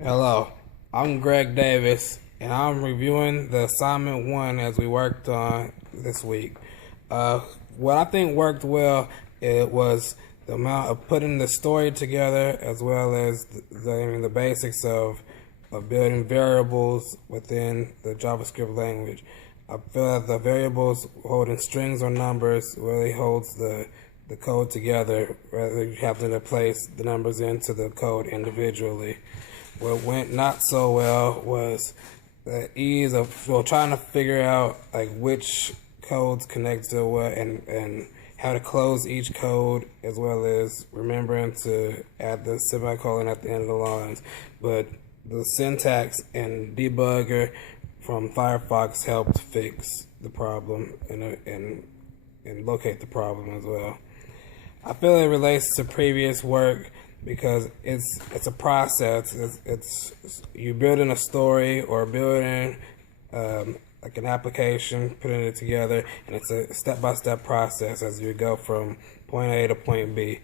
Hello, I'm Greg Davis, and I'm reviewing the assignment 1 as we worked on this week. What I think worked well, it was the amount of putting the story together, as well as the basics of building variables within the JavaScript language. I feel that the variables holding strings or numbers really holds the code together, rather than having to place the numbers into the code individually. What went not so well was the ease of trying to figure out like which codes connect to what and how to close each code, as well as remembering to add the semicolon at the end of the lines. But the syntax and debugger from Firefox helped fix the problem and locate the problem as well. I feel it relates to previous work because it's a process. It's you building a story or building like an application, putting it together, and it's a step-by-step process as you go from point A to point B.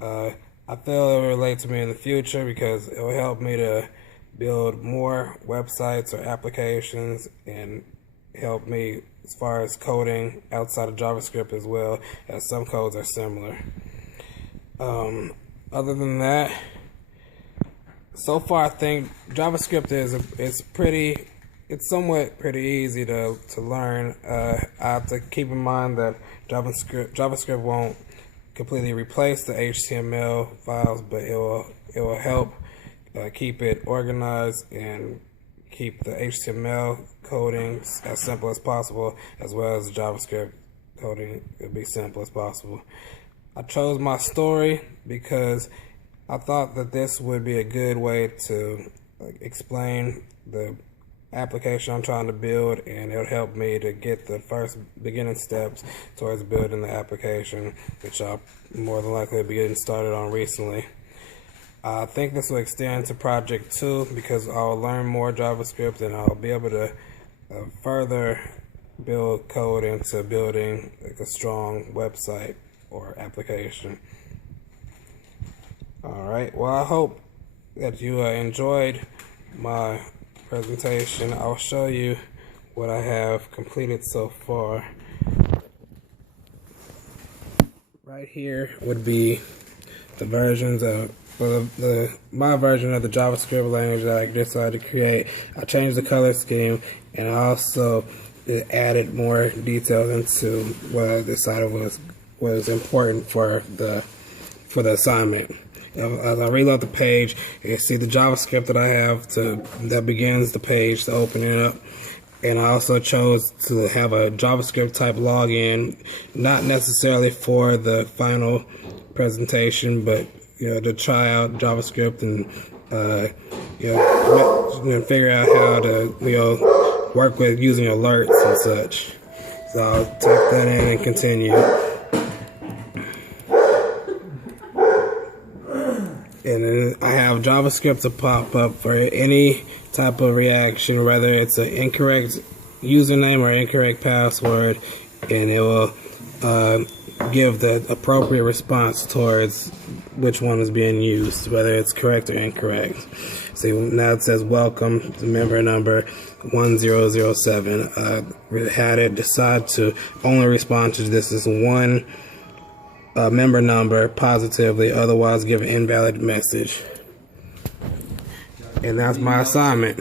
I feel it will relate to me in the future because it will help me to build more websites or applications and help me as far as coding outside of JavaScript, as well as some codes are similar. Other than that, so far I think JavaScript it's somewhat pretty easy to learn. I have to keep in mind that JavaScript won't completely replace the HTML files, but it will help keep it organized and keep the HTML coding as simple as possible, as well as the JavaScript coding will be simple as possible. I chose my story because I thought that this would be a good way to explain the application I'm trying to build, and it'll help me to get the first beginning steps towards building the application, which I'll more than likely be getting started on recently. I think this will extend to project 2 because I'll learn more JavaScript and I'll be able to further build code into building like a strong website or application. Alright, well, I hope that you enjoyed my presentation. I'll show you what I have completed so far. Right here would be the versions of my version of the JavaScript language that I decided to create. I changed the color scheme, and I also added more details into what I decided was important for the assignment. As I reload the page, you can see the JavaScript that I have that begins the page to open it up. And I also chose to have a JavaScript type login, not necessarily for the final presentation, but to try out JavaScript and figure out how to work with using alerts and such. So I'll type that in and continue. And then I have JavaScript to pop up for any type of reaction, whether it's an incorrect username or incorrect password, and it will give the appropriate response towards which one is being used, whether it's correct or incorrect. See, now it says welcome to member number 1007. I had it decide to only respond to this as one member number positively, otherwise give an invalid message. And that's my assignment.